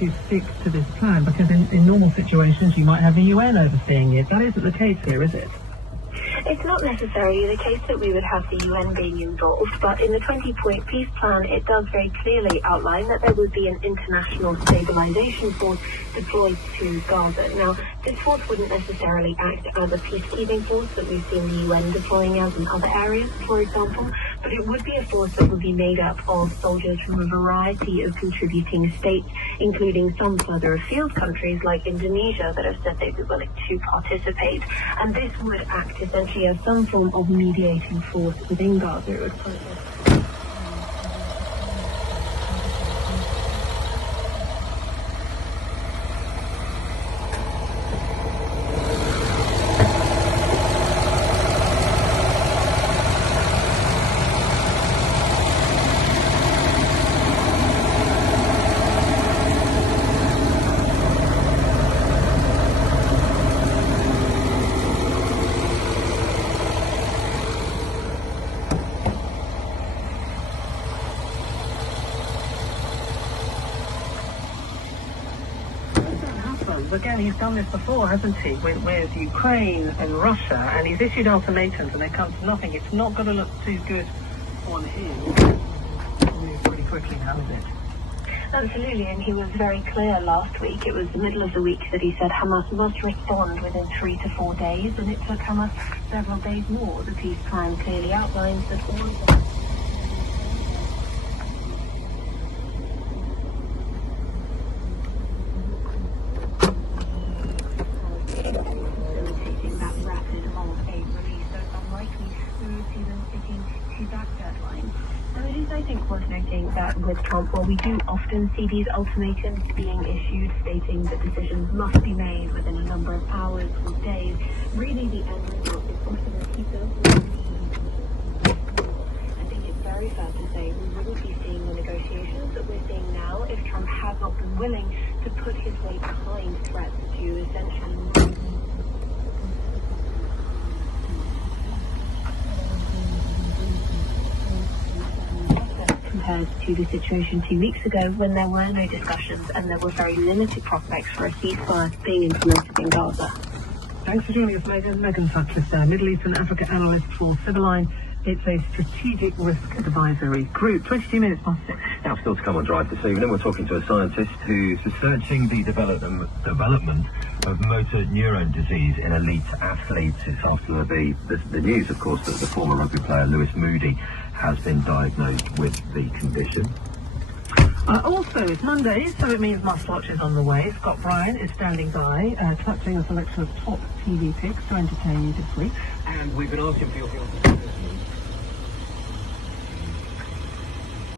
to stick to this plan? Because in normal situations you might have the UN overseeing it. That isn't the case here, is it? It's not necessarily the case that we would have the UN being involved, but in the 20-point peace plan, it does very clearly outline that there would be an international stabilization force deployed to Gaza. Now, this force wouldn't necessarily act as a peacekeeping force that we've seen the UN deploying as in other areas, for example, but it would be a force that would be made up of soldiers from a variety of contributing states, including some further afield countries like Indonesia that have said they'd be willing to participate. And this would act essentially as some form of mediating force within Gaza. It would again, he's done this before, hasn't he, with Ukraine and Russia, and he's issued ultimatums and they come to nothing. It's not going to look too good on him. Move pretty quickly now, is it? Absolutely, and he was very clear last week. It was the middle of the week that he said Hamas must respond within 3 to 4 days, and it took Hamas several days more. The peace plan clearly outlines that all of them I think worth noting that with Trump, while we do often see these ultimatums being issued stating that decisions must be made within a number of hours or days, really the end result is often that he does. I think it's very fair to say we wouldn't be seeing the negotiations that we're seeing now if Trump had not been willing to put his weight behind threats to essentially compared to the situation 2 weeks ago when there were no discussions and there were very limited prospects for a ceasefire being implemented in Gaza. Thanks for joining us, Megan. Megan Sutcliffe there, Middle East and Africa analyst for Civiline. It's a strategic risk advisory group. 22 minutes past 6. Now, still to come on Drive this evening, we're talking to a scientist who's researching the development of motor neurone disease in elite athletes. It's after the news, of course, that the former rugby player Lewis Moody has been diagnosed with the condition. Also, it's Monday, so it means Must-Watch is on the way. Scott Bryan is standing by, collecting a selection of top TV picks to entertain you this week. And we've been asking for your